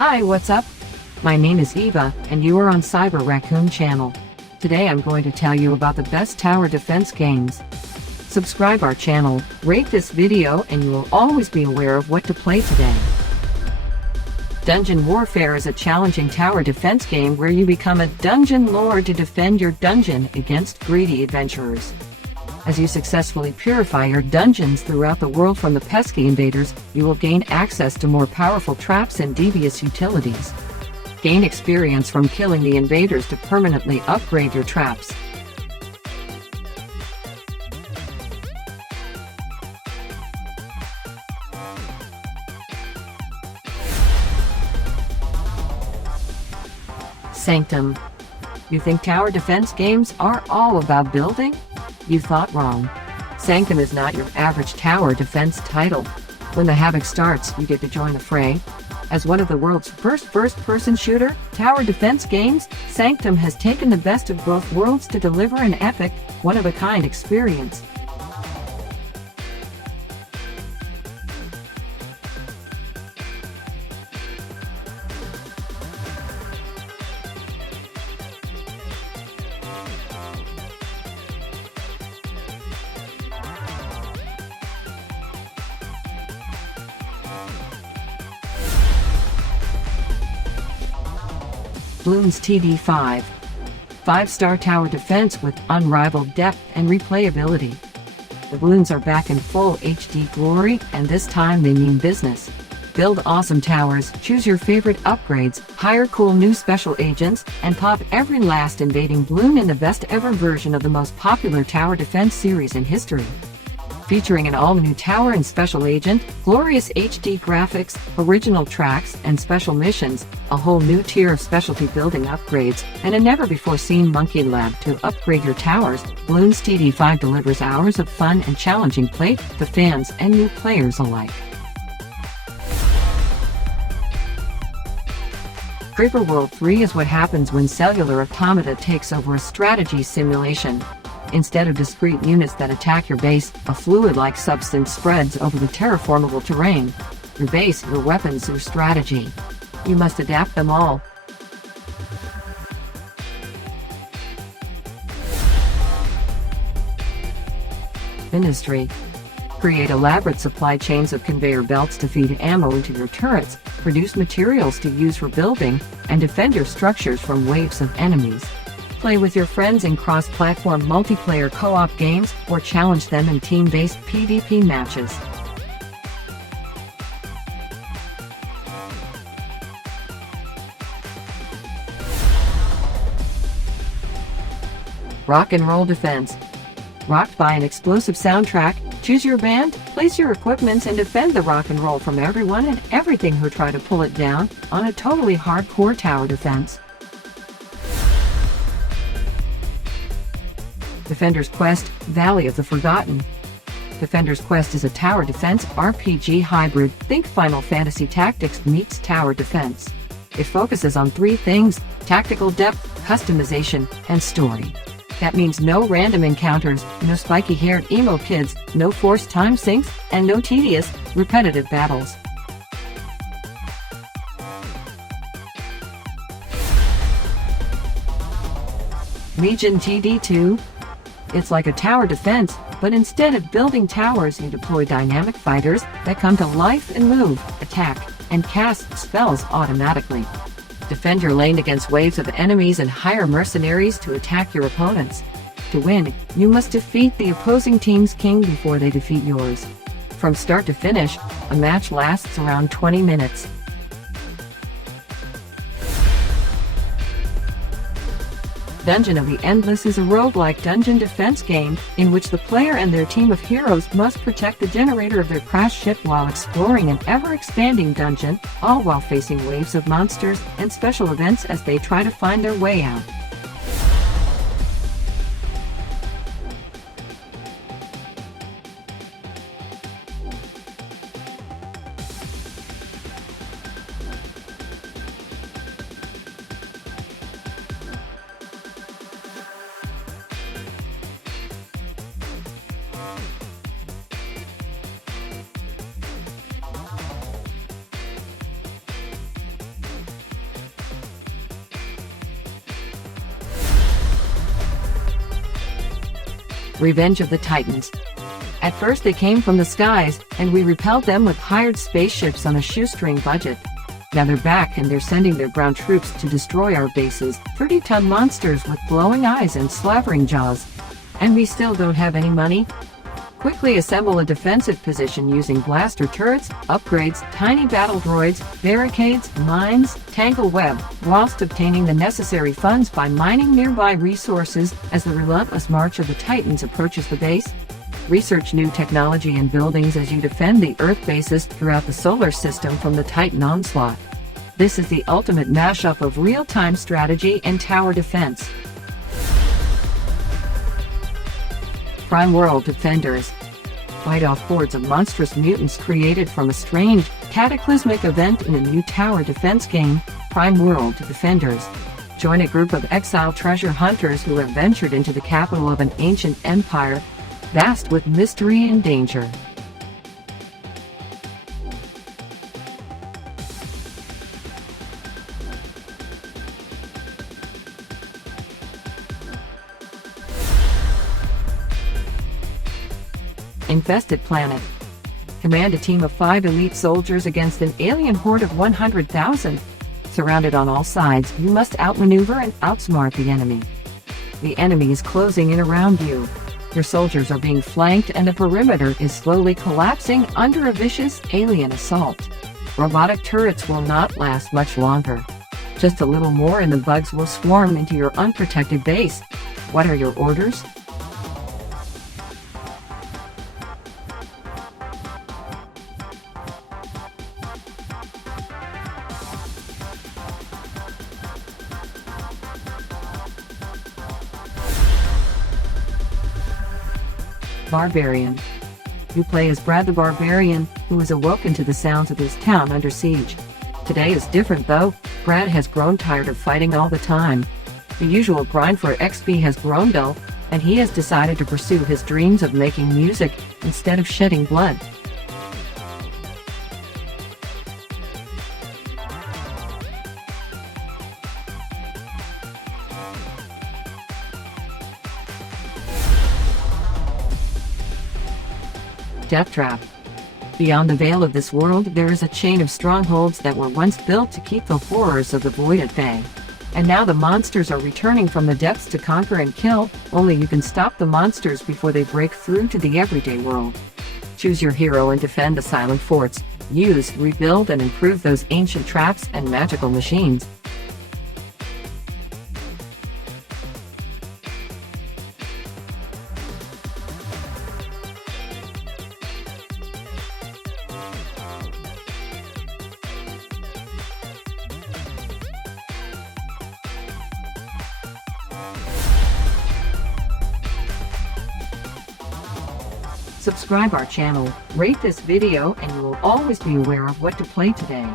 Hi, what's up? My name is Eva, and you are on Cyber Raccoon channel. Today I'm going to tell you about the best tower defense games. Subscribe our channel, rate this video, and you will always be aware of what to play today. Dungeon Warfare is a challenging tower defense game where you become a dungeon lord to defend your dungeon against greedy adventurers. As you successfully purify your dungeons throughout the world from the pesky invaders, you will gain access to more powerful traps and devious utilities. Gain experience from killing the invaders to permanently upgrade your traps. Sanctum. You think tower defense games are all about building? You thought wrong. Sanctum is not your average tower defense title. When the havoc starts, you get to join the fray. As one of the world's first first-person shooter tower defense games, Sanctum has taken the best of both worlds to deliver an epic, one-of-a-kind experience. Bloons TD 5-star tower defense with unrivaled depth and replayability. The Bloons are back in full HD glory, and this time they mean business. Build awesome towers, choose your favorite upgrades, hire cool new special agents, and pop every last invading Bloon in the best ever version of the most popular tower defense series in history. Featuring an all-new tower and special agent, glorious HD graphics, original tracks, and special missions, a whole new tier of specialty building upgrades, and a never-before-seen monkey lab to upgrade your towers, Bloons TD 5 delivers hours of fun and challenging play to fans and new players alike. Creeper World 3 is what happens when cellular automata takes over a strategy simulation. Instead of discrete units that attack your base, a fluid-like substance spreads over the terraformable terrain. Your base, your weapons, your strategy. You must adapt them all. Mindustry. Create elaborate supply chains of conveyor belts to feed ammo into your turrets, produce materials to use for building, and defend your structures from waves of enemies. Play with your friends in cross-platform multiplayer co-op games, or challenge them in team-based PvP matches. Rock and Roll Defense. Rocked by an explosive soundtrack, choose your band, place your equipment, and defend the rock and roll from everyone and everything who try to pull it down on a totally hardcore tower defense. Defender's Quest: Valley of the Forgotten. Defender's Quest is a tower defense RPG hybrid. Think Final Fantasy Tactics meets tower defense. It focuses on three things: tactical depth, customization, and story. That means no random encounters, no spiky-haired emo kids, no forced time sinks, and no tedious, repetitive battles. Legion TD2. It's like a tower defense, but instead of building towers, you deploy dynamic fighters that come to life and move, attack, and cast spells automatically. Defend your lane against waves of enemies and hire mercenaries to attack your opponents. To win, you must defeat the opposing team's king before they defeat yours. From start to finish, a match lasts around 20 minutes. Dungeon of the Endless is a roguelike dungeon defense game in which the player and their team of heroes must protect the generator of their crashed ship while exploring an ever-expanding dungeon, all while facing waves of monsters and special events as they try to find their way out. Revenge of the Titans. At first they came from the skies, and we repelled them with hired spaceships on a shoestring budget. Now they're back and they're sending their ground troops to destroy our bases, 30-ton monsters with glowing eyes and slavering jaws. And we still don't have any money? Quickly assemble a defensive position using blaster turrets, upgrades, tiny battle droids, barricades, mines, tangle web, whilst obtaining the necessary funds by mining nearby resources as the relentless march of the Titans approaches the base. Research new technology and buildings as you defend the Earth bases throughout the solar system from the Titan onslaught. This is the ultimate mashup of real-time strategy and tower defense. Prime World Defenders. Fight off hordes of monstrous mutants created from a strange, cataclysmic event in a new tower defense game, Prime World Defenders. Join a group of exiled treasure hunters who have ventured into the capital of an ancient empire, vast with mystery and danger. Infested Planet. Command a team of 5 elite soldiers against an alien horde of 100,000. Surrounded on all sides, you must outmaneuver and outsmart the enemy. The enemy is closing in around you. Your soldiers are being flanked and the perimeter is slowly collapsing under a vicious alien assault. Robotic turrets will not last much longer. Just a little more and the bugs will swarm into your unprotected base. What are your orders? Bardbarian. You play as Brad the Barbarian, who is awoken to the sounds of his town under siege. Today is different though. Brad has grown tired of fighting all the time. The usual grind for XP has grown dull, and he has decided to pursue his dreams of making music instead of shedding blood. Deathtrap. Beyond the veil of this world, there is a chain of strongholds that were once built to keep the horrors of the void at bay. And now the monsters are returning from the depths to conquer and kill, only you can stop the monsters before they break through to the everyday world. Choose your hero and defend the silent forts. Use, rebuild and improve those ancient traps and magical machines. Subscribe our channel, rate this video, and you will always be aware of what to play today.